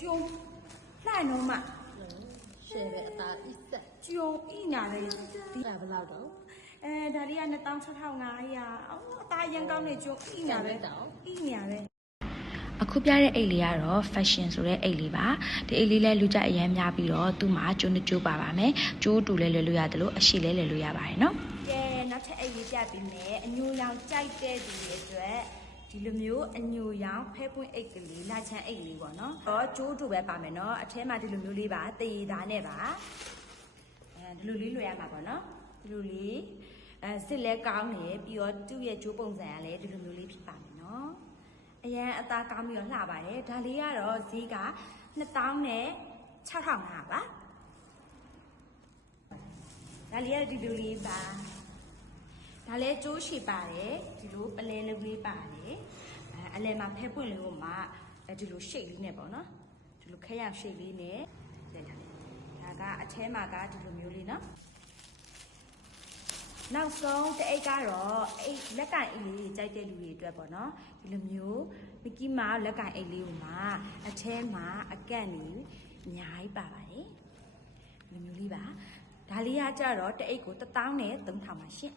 ကျုံလှနော်မ ရှယ်ပဲအသားအစ်ဆက် ကျုံဤနာလေဒီ ဒါဘယ်လောက်တော့ ဒါလေးက26,500အသားရန်ကောင်းနေကျုံဤနာပဲဤညာပဲ အခုပြတဲ့အိတ်လေးကတော့ fashion ဆိုတဲ့အိတ်လေးပါဒီအိတ်လေးလဲလူကြအရမ်းများပြီးတော့သူ့မှာကျိုးနှစ်ကျိုးပါပါမယ်ကျိုးတူလဲလွယ်လို့ရတယ်လို့အရှိလဲလွယ်လို့ရပါတယ်နော် ကဲနောက်ထပ်အိတ်လေးပြပေးမယ်အညိုရောင်ကြိုက်တဲ့သူတွေအတွက်ဒီလိုမျိုးအညိုရောင်ဖဲပွင့်အိတ်ကလေးလာချမ်းအိတ်လေးပေါ့နော်တော့ကျိုးတူပဲပါမယ်နော်အထဲမှာဒီလိုမျိုးလေးပါတေးသားနဲ့ပါဒီလိုလေးလွယ်ရမှာပေါ့နော်ဒီလိုလေးစစ်လဲကောင်းနေပြီးတော့သူ့ရဲ့ကျိုးပုံစံကလည်းဒီလိုမျိုးလေးဖြစ်ပါမယ်နော်အရန်အသားကောင်းပြီးတော့လှပါတယ်ဒါလေးကတော့ဈေးက26,500ပါဒါလေးကဒီလိုလေးပါဒါလည်းကျိုးရှိပါတယ်ဒီလိုပလဲလေးလေးပါတယ်အလဲမှာဖဲပွင့်လေးကိုမှဒီလိုရှိတ်လေးနဲ့ပေါ့နော်ဒီလိုခဲရရှိတ်လေးနဲ့လက်ထားဒါကအထဲမှာကဒီလိုမျိုးလေးနော်နောက်ဆုံးတစ်အိတ်ကတော့အိတ်လက်ကင်အိတ်လေးကြိုက်တဲ့လူတွေအတွက်ပေါ့နော်ဒီလိုမျိုးမီကီမာလက်ကင်အိတ်လေးကိုမှအထဲမှာအကန့်လေးအများကြီးပါပါတယ်ဒီလိုမျိုးလေးပါဒါလေးကကြတော့တစ်အိတ်ကို1000 နဲ့ 3000ပါရှင့်